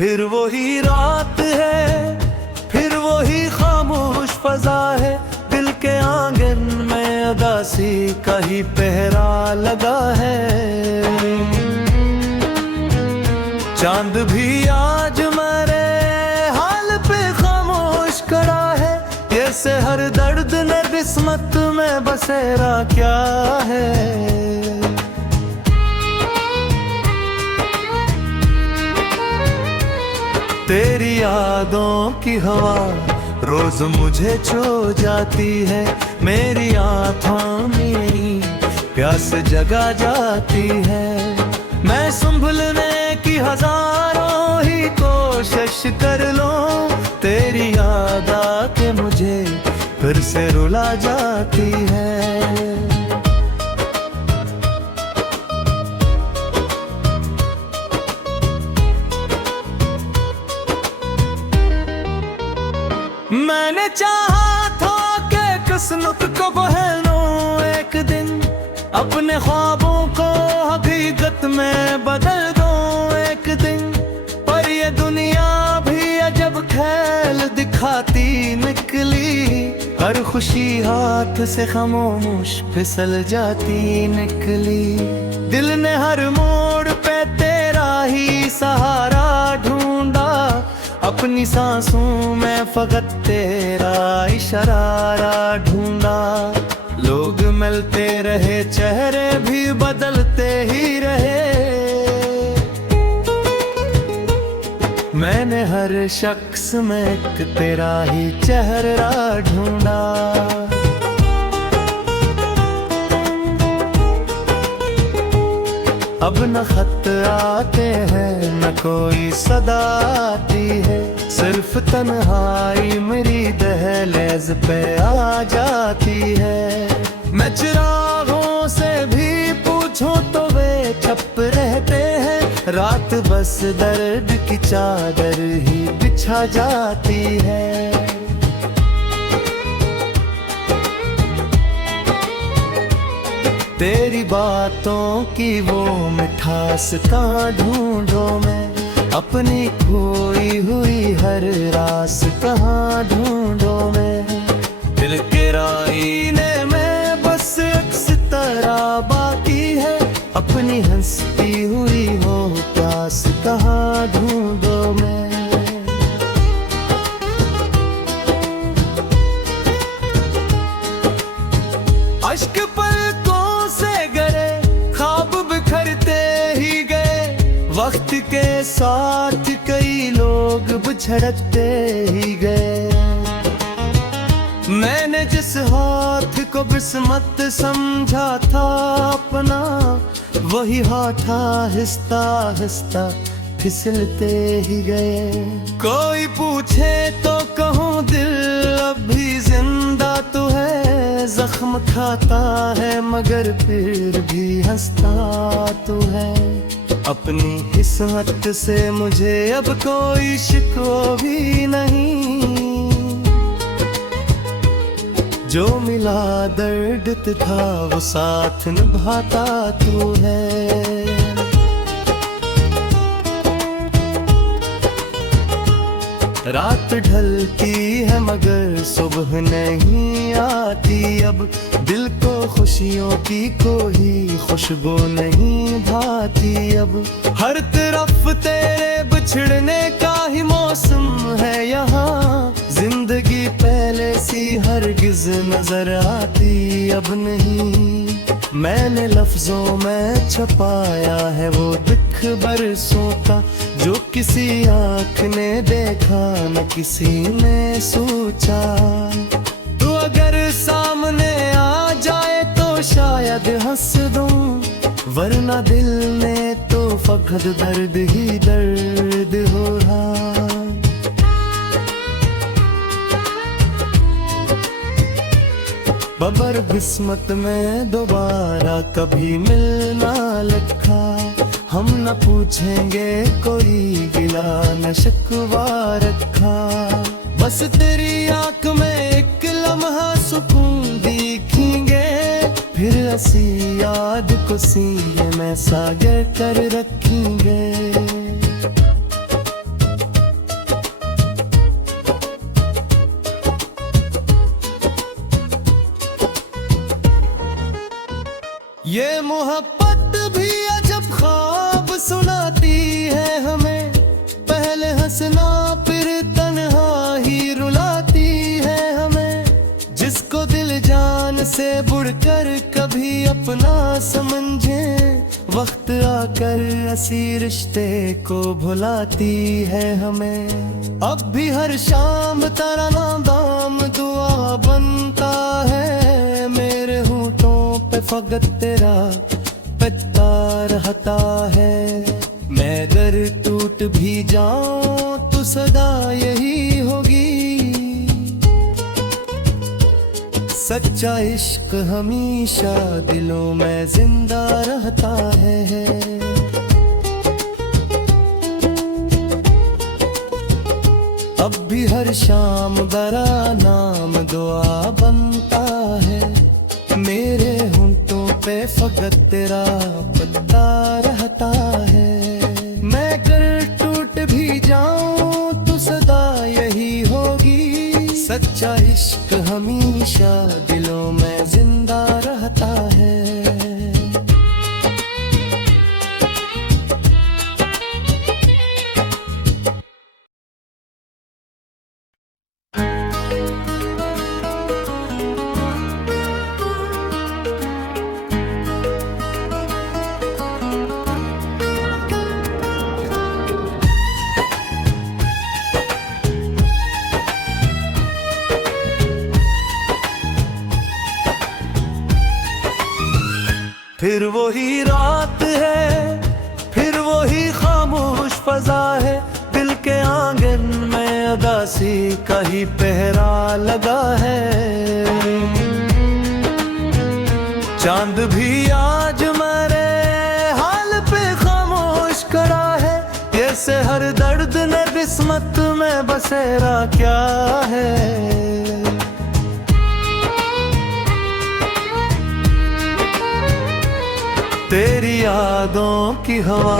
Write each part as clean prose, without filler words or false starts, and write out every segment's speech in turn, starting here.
फिर वही रात है, फिर वही खामोश फजा है, दिल के आंगन में उदासी का ही पहरा लगा है। चांद भी आज मेरे हाल पे खामोश खड़ा है, जैसे हर दर्द ने किस्मत में बसेरा क्या है। तेरी यादों की हवा रोज मुझे छू जाती है, मेरी आँखों में प्यास जगा जाती है। मैं संभलने की हजारों ही कोशिश कर लूं, तेरी याद आके मुझे फिर से रुला जाती है। मैंने चाहा था कि किस्मत को बहलूं एक दिन, अपने ख्वाबों को हकीकत में बदल दूं एक दिन। पर ये दुनिया भी अजब खेल दिखाती निकली, हर खुशी हाथ से खामोश फिसल जाती निकली। दिल ने हर मोड़ पे तेरा ही सहारा ढूंढा, अपनी सांसों में फकत तेरा इशारा ढूंढा। लोग मिलते रहे, चेहरे भी बदलते ही रहे, मैंने हर शख्स में एक तेरा ही चेहरा ढूंढा। अब न खत आते हैं न कोई सदा आती है, सिर्फ तन्हाई मेरी दहलीज पे आ जाती है। मैं चिरागों से भी पूछूं तो वे चुप रहते हैं, रात बस दर्द की चादर ही बिछा जाती है। तेरी बातों की वो मिठास कहाँ ढूंढूं मैं, अपनी खोई हुई हर रास कहाँ ढूंढूं मैं। दिल के आईने में बस एक सितारा बाकी है, अपनी हंसती हुई वो प्यास कहाँ ढूंढूं मैं। अश्क पलकों से गरे, ख्वाब बिखरते ही गए, वक्त के साथ कई लोग बिछड़ते ही गए। मैंने जिस हाथ को किस्मत समझा था अपना, वही हाथ आहिस्ता आहिस्ता फिसलते ही गए। कोई पूछे तो कहूँ दिल अभी जिंदा तो है, जख्म खाता है मगर फिर भी हंसता तो है। अपनी किस्मत से मुझे अब कोई शिकवा भी नहीं, जो मिला दर्द था वो साथ निभाता तू है। रात ढलती है मगर सुबह नहीं आती, अब दिल को खुशियों की कोई खुशबू नहीं भाती। अब हर तरफ तेरे बिछड़ने का ही मौसम है यहाँ, जिंदगी पहले सी हरगिज नजर आती अब नहीं। मैंने लफ्जों में छुपाया है वो दुख बरसों का, जो किसी आँख ने देखा न किसी ने सोचा। तू अगर सामने आ जाए तो शायद हंस दूं, वरना दिल में तो फकत दर्द ही दर्द हो रहा। बबर किस्मत में दोबारा कभी मिलना लिखा, हम न पूछेंगे कोई गिला न शिकवा रखा। बस तेरी आंख में एक लम्हा सुकून दिखेंगे, फिर ऐसी याद को सीने में सागर कर रखेंगे। ये मोहब्बत भी अजब ख्वाब सुनाती है हमें, पहले हंसना फिर तन्हा ही रुलाती है हमें। जिसको दिल जान से बढ़कर कभी अपना समझे, वक्त आकर ऐसी रिश्ते को भुलाती है हमें। अब भी हर शाम तेरा नाम दुआ बनता है, मेरे होठों पे फकत तेरा पता रहता है। मैं अगर टूट भी जाऊं तो सदा यही होगी, सच्चा इश्क हमेशा दिलों में जिंदा रहता है। अब भी हर शाम तेरा नाम दुआ बनता है, मेरे होंठों पे फकत तेरा पता रहता है। मैं अगर टूट भी जाऊं तो सदा यही होगी, सच्चा इश्क हमेशा दिलों में जिंदा रहता है। फिर वही रात है, फिर वही खामोश फजा है, दिल के आंगन में उदासी का ही पहरा लगा है। चांद भी आज मेरे हाल पे खामोश खड़ा है, जैसे हर दर्द ने किस्मत में बसेरा क्या है। तेरी यादों की हवा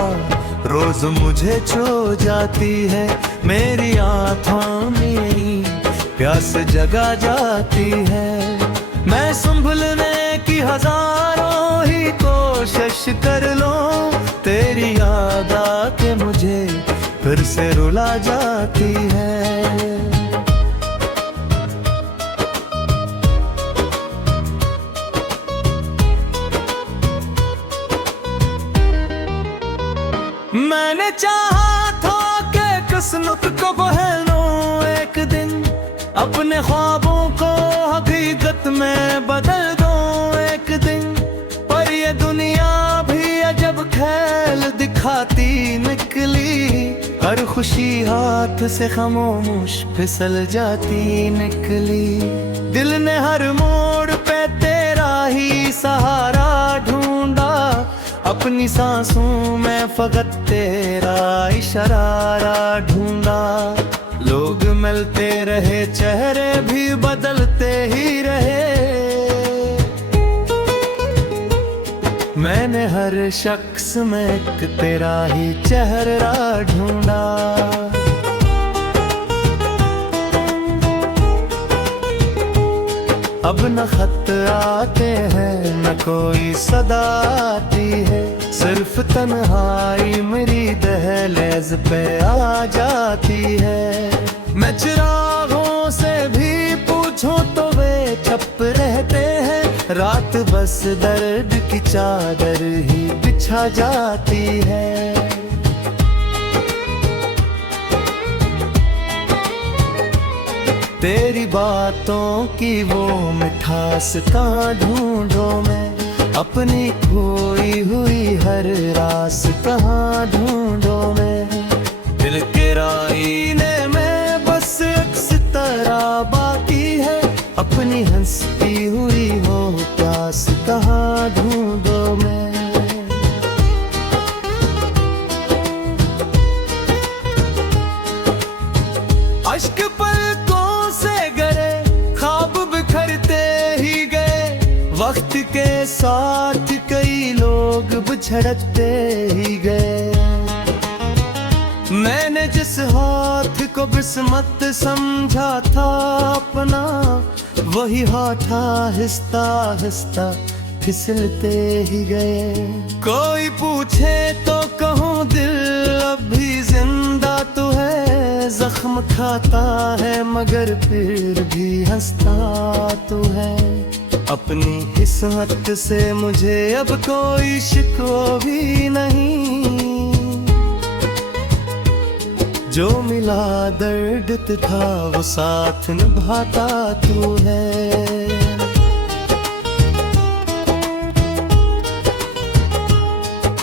रोज मुझे छू जाती है, मेरी आँखों में प्यास जगा जाती है। मैं संभलने की हजारों ही कोशिश कर लूं, तेरी याद आके मुझे फिर से रुला जाती है। मैंने चाहा था कि किस्मत को बहलूं एक दिन, अपने ख्वाबों को हकीकत में बदल दूं एक दिन। पर ये दुनिया भी अजब खेल दिखाती निकली, हर खुशी हाथ से खामोश फिसल जाती निकली। दिल ने हर मोड़ पे तेरा ही सहारा ढूंढा, अपनी सांसों में फकत तेरा इशारा ढूंढा। लोग मिलते रहे, चेहरे भी बदलते ही रहे, मैंने हर शख्स में एक तेरा ही चेहरा ढूंढा। अब न खत आते हैं न कोई सदा आती है, सिर्फ तन्हाई मेरी दहलीज पे आ जाती है। मैं चिरागों से भी पूछूं तो वे चुप रहते हैं, रात बस दर्द की चादर ही बिछा जाती है। तेरी बातों की वो मिठास कहाँ ढूंढूं मैं, अपनी खोई हुई हर रास कहाँ ढूंढूं मैं। दिल के आईने में बस एक सितारा बाकी है, अपनी हंसती हुई हो प्यास कहाँ ढूंढूं मैं। अश्क पलकों से गरे, ख्वाब बिखरते ही गए, वक्त के साथ कई लोग बिछड़ते ही गए। मैंने जिस हाथ को किस्मत समझा था अपना, वही हाथ आहिस्ता आहिस्ता फिसलते ही गए। कोई पूछे तो कहूँ दिल अब भी जिंदा तो है, जख्म खाता है मगर फिर भी हंसता तो है। अपनी किस्मत से मुझे अब कोई शिकवा भी नहीं, जो मिला दर्द था वो साथ निभाता तू है।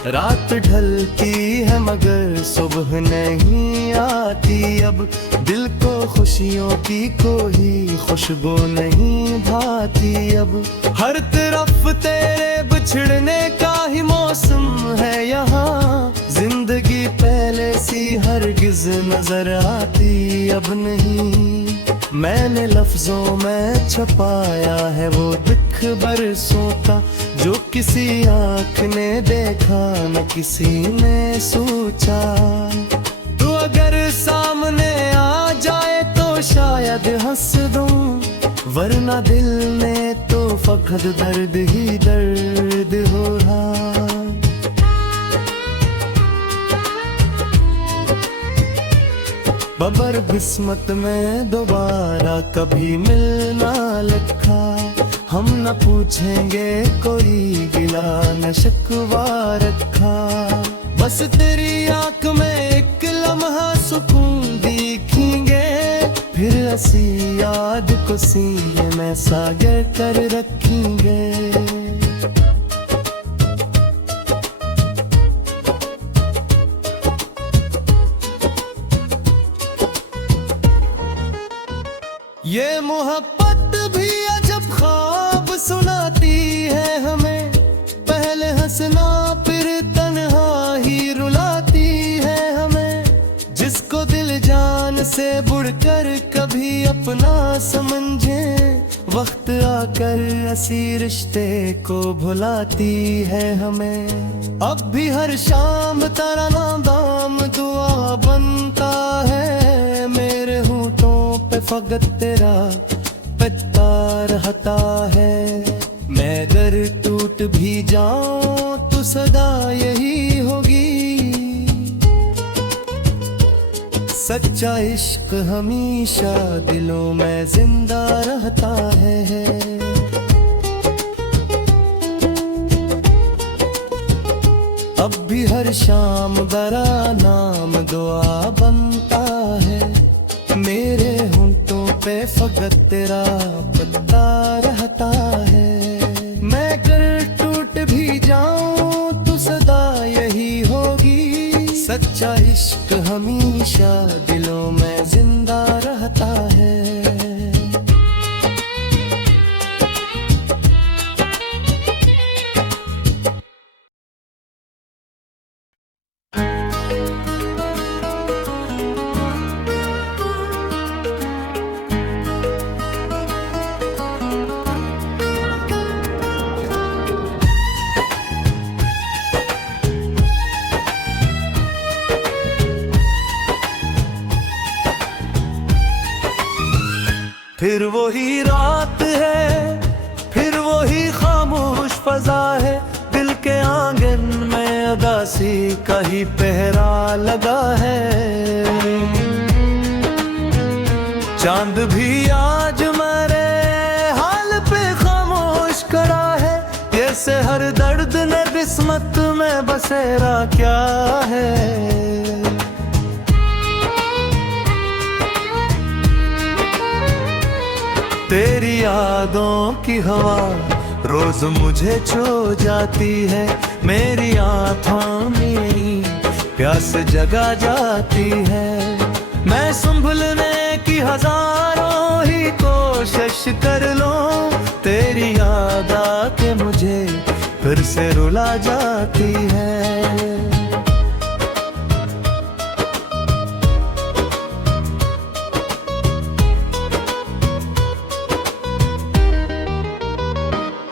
रात ढलती है मगर सुबह नहीं आती अब, दिल को खुशियों की कोई खुशबू नहीं भाती अब। हर तरफ तेरे बिछड़ने का ही मौसम है यहाँ, जिंदगी पहले सी हरगिज नजर आती अब नहीं। मैंने लफ्जों में छुपाया है वो दुख बरसों का, जो किसी आँख ने देखा न किसी ने सोचा। तू अगर सामने आ जाए तो शायद हंस दूं, वरना दिल में तो फकत दर्द ही दर्द हो रहा। बबर किस्मत में दोबारा कभी मिलना लिखा, हम न पूछेंगे कोई गिला न शिकवा रखा। बस तेरी आंख में एक लम्हा सुकून दिखेंगे, फिर ऐसी याद को सीने में सागर कर रखेंगे। ये मोहब्बत भी अजब ख्वाब सुनाती है हमें, पहले हंसना फिर तन्हा ही रुलाती है हमें। जिसको दिल जान से बढ़कर कभी अपना समझे, वक्त आकर ऐसी रिश्ते को भुलाती है हमें। अब भी हर शाम तेरा नाम दुआ बनता है, मेरे होठों पे फकत तेरा पता रहता है। मैं अगर टूट भी जाऊं तो सदा यही होगी, सच्चा इश्क हमेशा दिलों में जिंदा रहता है। अब भी हर शाम तेरा नाम दुआ बनता है, मेरे होंठों पे फकत तेरा पता रहता है। मैं अगर टूट भी जाऊं तो सदा यही होगी, सच्चा इश्क हमेशा दिलों में जिंदा रहता है। फिर वही रात है, फिर वही खामोश फजा है, दिल के आंगन में उदासी का ही पहरा लगा है। चांद भी आज मेरे हाल पे खामोश खड़ा है, जैसे हर दर्द ने किस्मत में बसेरा क्या है। तेरी यादों की हवा रोज मुझे छू जाती है, मेरी आँखों में प्यास जगा जाती है। मैं संभलने की हजारों ही कोशिश कर लूं, तेरी याद आके मुझे फिर से रुला जाती है।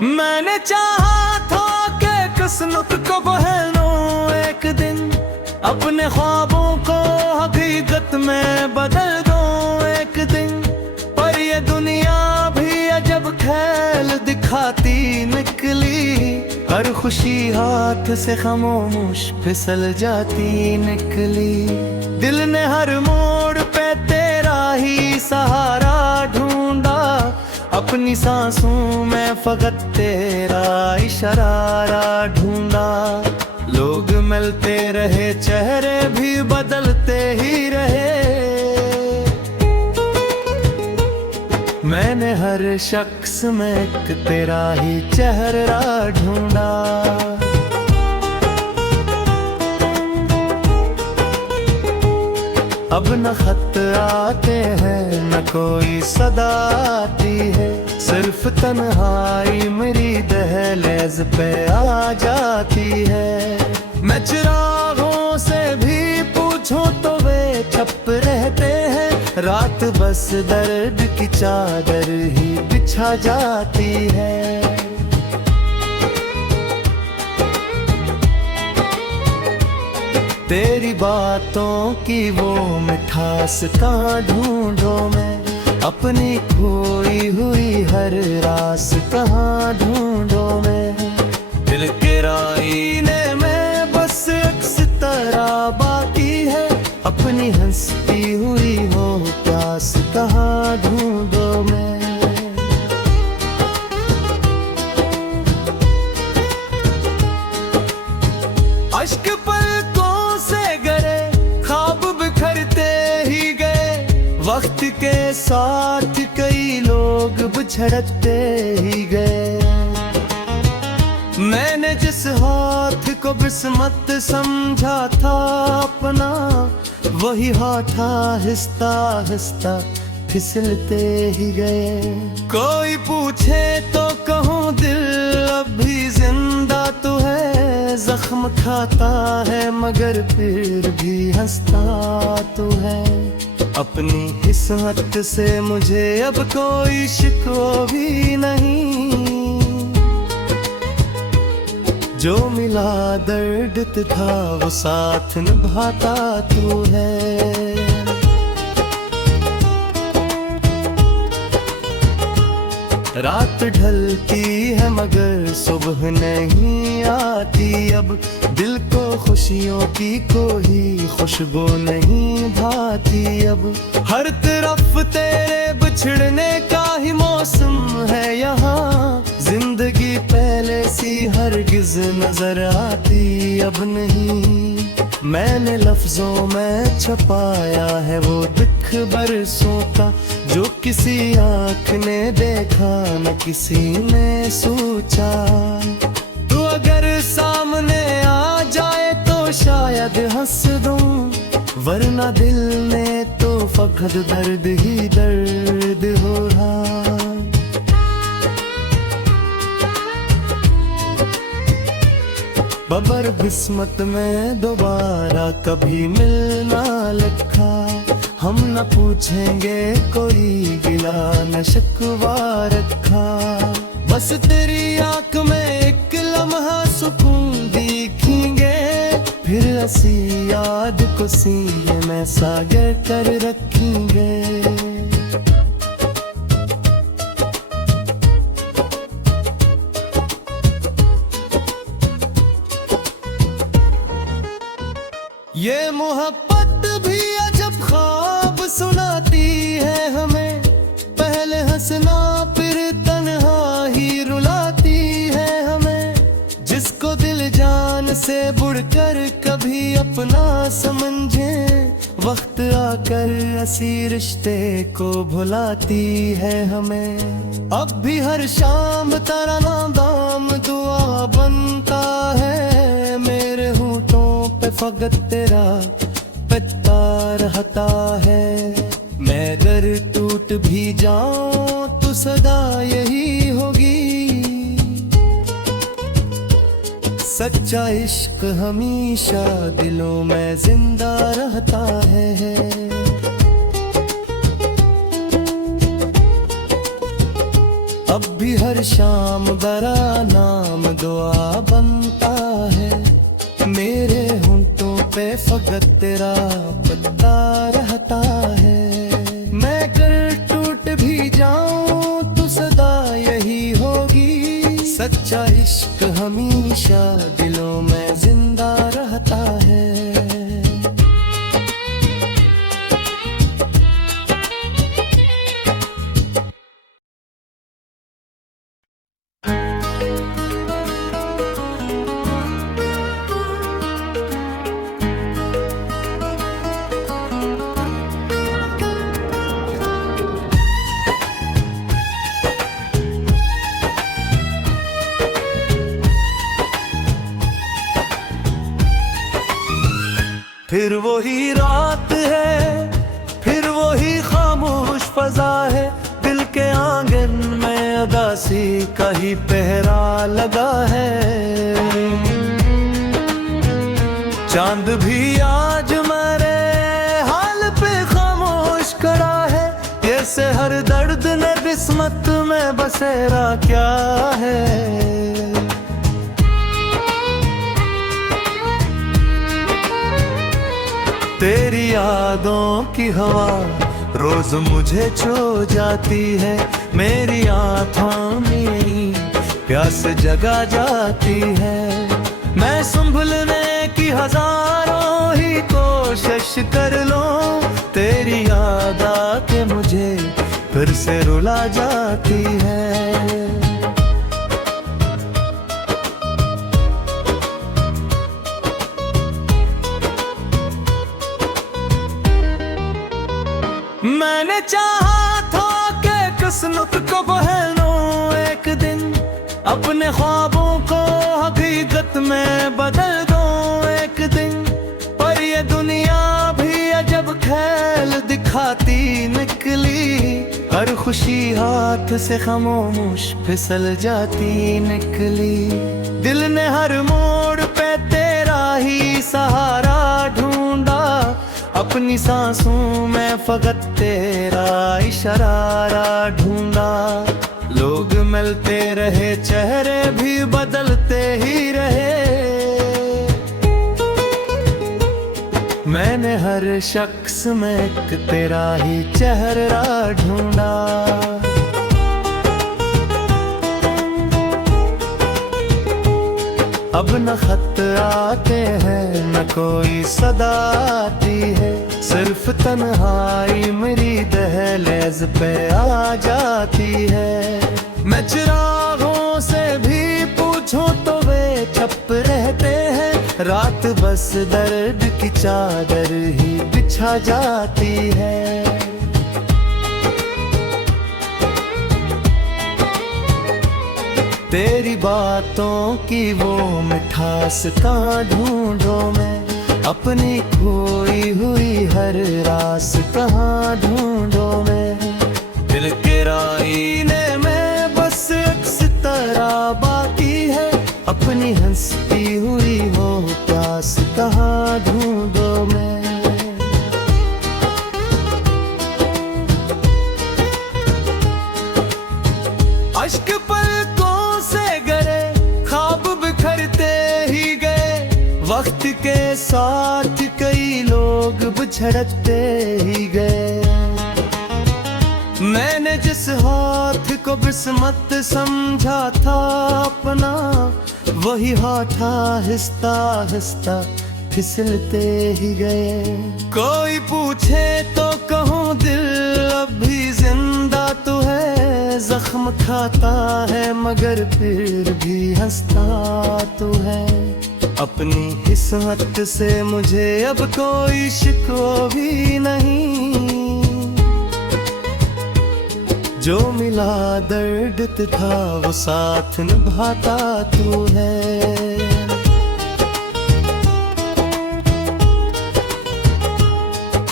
मैंने चाहा था कि किस्मत को बहलूं एक दिन, अपने ख्वाबों को हकीकत में बदल दूं एक दिन। पर ये दुनिया भी अजब खेल दिखाती निकली हर खुशी हाथ से खामोश फिसल जाती निकली। दिल ने हर मोड़ पे तेरा ही सहारा ढूंढा, अपनी सांसों में फकत तेरा इशारा ढूंढा। लोग मिलते रहे, चेहरे भी बदलते ही रहे, मैंने हर शख्स में एक तेरा ही चेहरा ढूंढा। अब न खत आते हैं न कोई सदा आती है, सिर्फ तन्हाई मेरी दहलीज पे आ जाती है। मैं चिरागों से भी पूछूं तो वे चुप रहते हैं, रात बस दर्द की चादर ही बिछा जाती है। तेरी बातों की वो मिठास कहाँ ढूंढूं मैं, अपनी खोई हुई हर रास कहाँ ढूंढूं मैं। दिल के आईने में बस एक सितारा बाकी है, अपनी हंसती हुई हो प्यास कहाँ ढूंढूं मैं। अश्क पलकों से गरे ख्वाब बिखरते ही गए, वक्त के साथ कई लोग बिछड़ते ही गए। मैंने जिस हाथ को बिस्मत समझा था अपना, वही हाथ आहिस्ता आहिस्ता फिसलते ही गए। कोई पूछे तो कहूँ दिल अब भी जिंदा तो है, जख्म खाता है मगर फिर भी हंसता तो है। अपनी किस्मत से मुझे अब कोई शिकवा भी नहीं, जो मिला दर्द था वो साथ निभाता तू है। रात ढलती है मगर सुबह नहीं आती अब, दिल को खुशियों की कोई खुशबू नहीं भाती अब। हर तरफ तेरे बिछड़ने का ही मौसम है यहाँ, जिंदगी पहले सी हरगिज नजर आती अब नहीं। मैंने लफ्जों में छुपाया है वो दुख बरसों का, जो किसी आँख ने देखा न किसी ने सोचा। तू अगर सामने आ जाए तो शायद हंस दूं, वरना दिल ने तो फकत दर्द ही दर्द हो रहा। बबर किस्मत में दोबारा कभी मिलना लिखा, हम न पूछेंगे कोई गिला न शिकवा रखा। बस तेरी आंख में एक लम्हा सुकून दिखेंगे, फिर ऐसी याद को सीने में सागर कर रखेंगे। ये मोहब्बत भी अजब ख्वाब सुनाती है हमें, पहले हंसना फिर तन्हा ही रुलाती है हमें। जिसको दिल जान से बुढ़कर कभी अपना समझे, वक्त आकर ऐसी रिश्ते को भुलाती है हमें। अब भी हर शाम तेरा नाम दुआ बनता है, मेरे होठों पे फकत तेरा पता रहता है। मैं अगर टूट भी जाऊं तो सदा यही होगी, सच्चा इश्क हमेशा दिलों में जिंदा रहता है। अब भी हर शाम बरा नाम दुआ बनता है, मेरे होंठों पे फकत तेरा पता रहता है। मैं अगर टूट भी जाऊं तो सदा यही होगी, सच्चा इश्क हमेशा दिलों में जिंदा रहता है। फिर वही रात है, फिर वही खामोश फजा है, दिल के आंगन में उदासी का ही पहरा लगा है। चांद भी आज मेरे हाल पे खामोश खड़ा है, जैसे हर दर्द ने किस्मत में बसेरा क्या है। तेरी यादों की हवा रोज मुझे छू जाती है, मेरी आँखों में प्यास जगा जाती है। मैं संभलने की हजारों ही कोशिश कर लूं, तेरी याद आके मुझे फिर से रुला जाती है। मैंने चाहा था कि किस्मत को बहलूं एक दिन, अपने ख्वाबों को हकीकत में बदल दूं एक दिन। पर ये दुनिया भी अजब खेल दिखाती निकली, हर खुशी हाथ से खामोश फिसल जाती निकली। दिल ने हर मोड़ पे तेरा ही सहारा ढूंढा, अपनी सांसों में फकत तेरा इशारा ढूंढा। लोग मिलते रहे, चेहरे भी बदलते ही रहे, मैंने हर शख्स में एक तेरा ही चेहरा ढूंढा। अब न खत आते हैं न कोई सदा आती है, सिर्फ तन्हाई मेरी दहलीज पे आ जाती है। मैं चिरागों से भी पूछूं तो वे चुप रहते हैं, रात बस दर्द की चादर ही बिछा जाती है। तेरी बातों की वो मिठास कहाँ ढूंढूं मैं, अपनी खोई हुई हर रास कहाँ ढूंढूं मैं। दिल के राईने में बस एक सितारा बाकी है, अपनी हंसती हुई हो प्यास कहाँ ढूंढूं मैं। अश्क पलकों से गरे, ख्वाब बिखरते ही गए, वक्त के साथ कई लोग बिछड़ते ही गए। मैंने जिस हाथ को किस्मत समझा था अपना, वही हाथ आहिस्ता आहिस्ता फिसलते ही गए। कोई पूछे तो कहूँ दिल अब भी जिंदा तो है, जख्म खाता है मगर फिर भी हंसता तो है। अपनी किस्मत से मुझे अब कोई शिकवा भी नहीं, जो मिला दर्द था वो साथ निभाता तू है।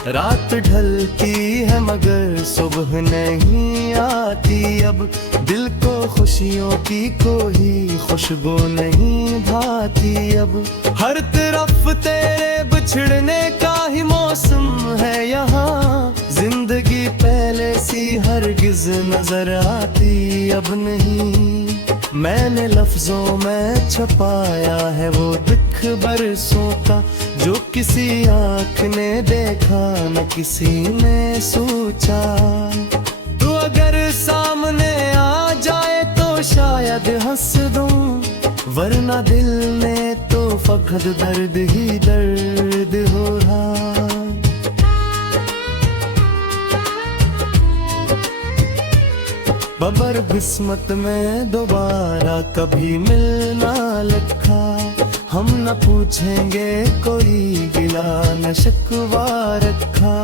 रात ढलती है मगर सुबह नहीं आती अब, दिल को खुशियों की कोई खुशबू नहीं भाती अब। हर तरफ तेरे बिछड़ने का ही मौसम है यहाँ, जिंदगी पहले सी हरगिज नजर आती अब नहीं। मैंने लफ्जों में छुपाया है वो दुख बरसों का, जो किसी आँख ने देखा न किसी ने सोचा। तू अगर सामने आ जाए तो शायद हंस दूं, वरना दिल में तो फकत दर्द ही दर्द हो रहा। बबर किस्मत में दोबारा कभी मिलना लिखा, हम न पूछेंगे कोई गिला न शिकवा रखा।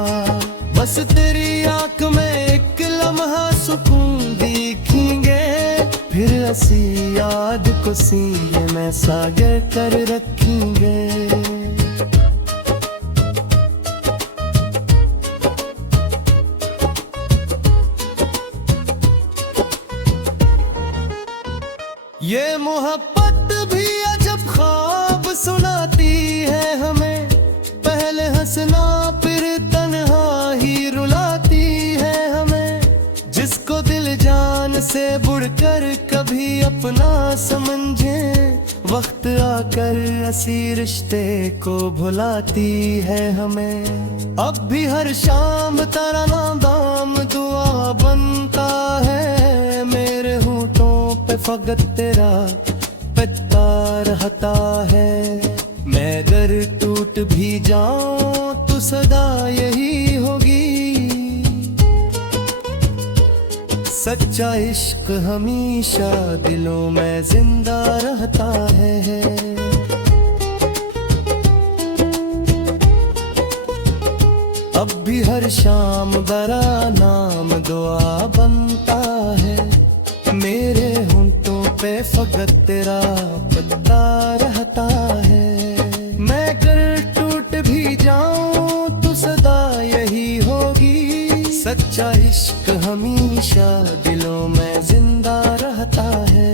बस तेरी आंख में एक लम्हा सुकून दिखेंगे, फिर ऐसी याद को सीने में सागर कर रखेंगे। ये मोहब्बत भी अजब ख्वाब सुनाती है हमें, पहले हंसना फिर तन्हा ही रुलाती है हमें। जिसको दिल जान से बढ़कर कभी अपना समझे, वक्त आकर ऐसी रिश्ते को भुलाती है हमें। अब भी हर शाम तेरा नाम दुआ बनता है, मेरे होठों पे फकत तेरा पता रहता है। मैं अगर टूट भी जाऊं तो सदा यही होगी, सच्चा इश्क हमेशा दिलों में जिंदा रहता है। अब भी हर शाम बरा नाम दुआ बनता है, मेरे होंठों पे फकत तेरा पता रहता है। मैं अगर टूट भी जाऊं तो सदा यही होगी, सच्चा इश्क हमेशा दिलों में जिंदा रहता है।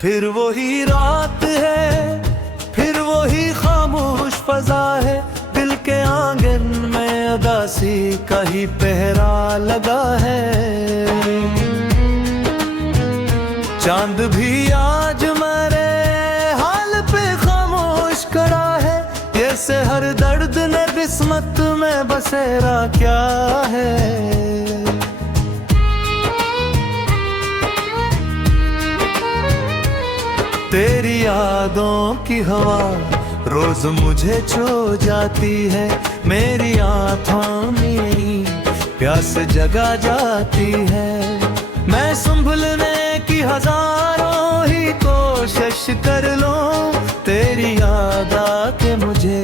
फिर वही रात है, फिर वही खामोश फजा है, दिल के आंगन में उदासी का ही पहरा लगा है। चांद भी आज मेरे हाल पे खामोश खड़ा है, जैसे हर दर्द ने किस्मत में बसेरा क्या है। तेरी यादों की हवा रोज मुझे छू जाती है, मेरी आँखों में प्यास जगा जाती है। मैं संभलने की हजारों ही कोशिश कर लूं, तेरी याद आके मुझे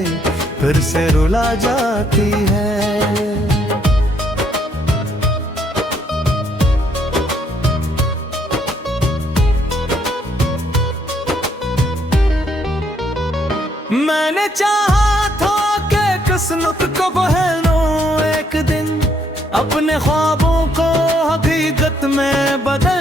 फिर से रुला जाती है। मैंने चाहा था कि किस्मत को बहलूं एक दिन, अपने ख्वाबों को हकीकत में बदल